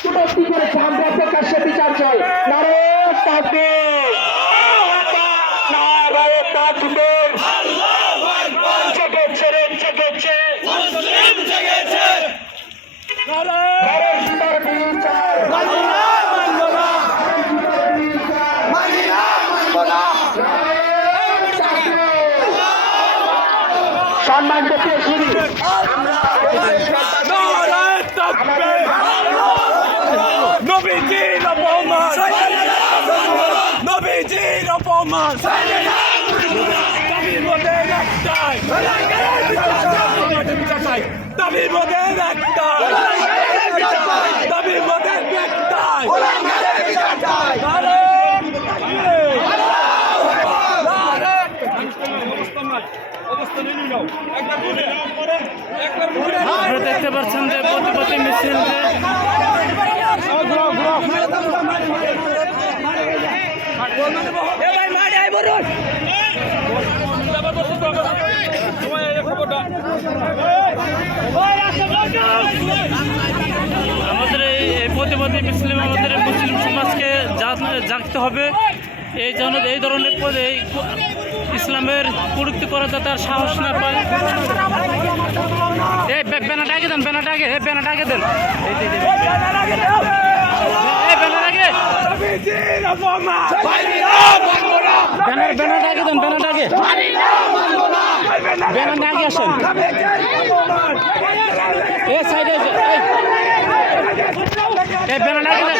কুটুক্তি করেছে, আমরা প্রকাশ্যে বিচার চাই। নারে তাকবীর, নারে তাকবীর, জেগেছে রে জেগেছে, মুসলিম জেগেছে, নারে বিচার, মানি না মানব না, মানি না মানব না। সম্মান দেখিয়ে শুনি নবীজির অপমান, নবীজির অপমান, দাবির মধ্যে একটাই, দাবির মধ্যে একটাই, দাবির মধ্যে একটাই, আপনারা দেখতে পাচ্ছেন যে প্রতিবাদী মিছিল আমাদের এই প্রতিবাদী মিছিল আমাদের মুসলিম সমাজকে জাগতে হবে। এই জন্য এই ধরনের পদে ইসলামের কুরুক্তি করা যাতে আর সাহস না পায়। এই ব্যানারটা আগে দেন, ব্যানারটা আগে, এই ব্যানারটা আগে দেন, এই ব্যানার আগে, ব্যানারটা আগে দেন, ব্যানারটা আগে, ব্যানারটা আগে আসেন, এই সাইডে, এই ব্যানারটা আগে দেন,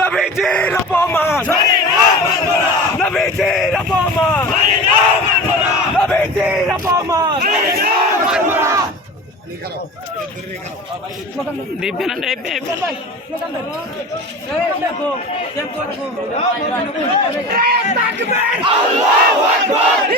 নবীজির অপমান, নবীজির অপমান, নবীজির অপমান,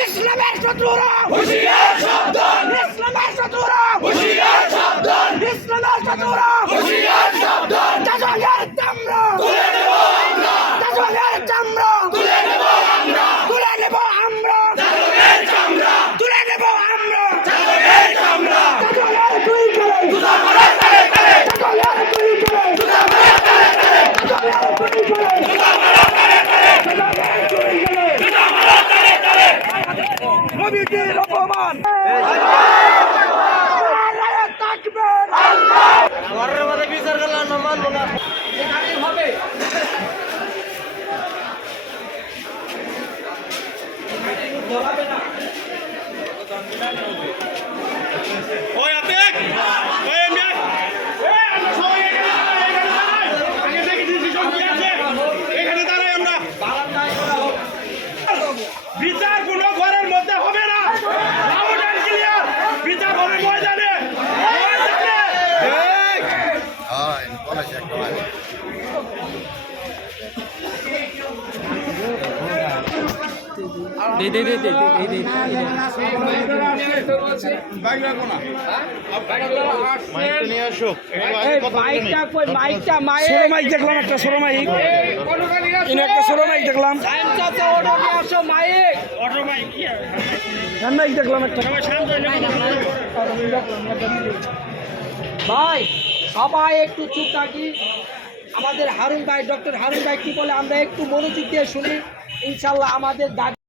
ইসলামের শত্রুরা হুঁশিয়ার সাবধান, ইসলামের শত্রুরা হুঁশিয়ার সাবধান, ইসলামের শত্রুরা হুঁশিয়ার সাবধান। জাজলের চামড়া তুলে নেব আমরা, জাজলের চামড়া তুলে নেব আমরা, তুলে নেব আমরা, জাজলের চামড়া তুলে নেব আমরা, জাজলের চামড়া, জাজলের দুই করে তুলা করে তালে তালে, জাজলের দুই করে তুলা করে তালে তালে, জাজলের দুই করে তুলা করে তালে তালে, জাজলের দুই করে তুলা করে তালে তালে। নবীজির অপমান, বিচার করলাম না, মানবো না। বিচার কোনো ঘরের মধ্যে হবে না, বিচার হবে ময়দানে, মাইক দেখলাম, একটা ছোট মাইক, একটা ছোট মাইক দেখলাম, মাইক দেখলাম একটা। ভাই সবাই একটু চুপ থাকি। আমাদের হারুন ভাই, ডক্টর হারুন ভাই কি বলে আমরা একটু মনোযোগ দিয়ে শুনি। ইনশাল্লাহ আমাদের দাবি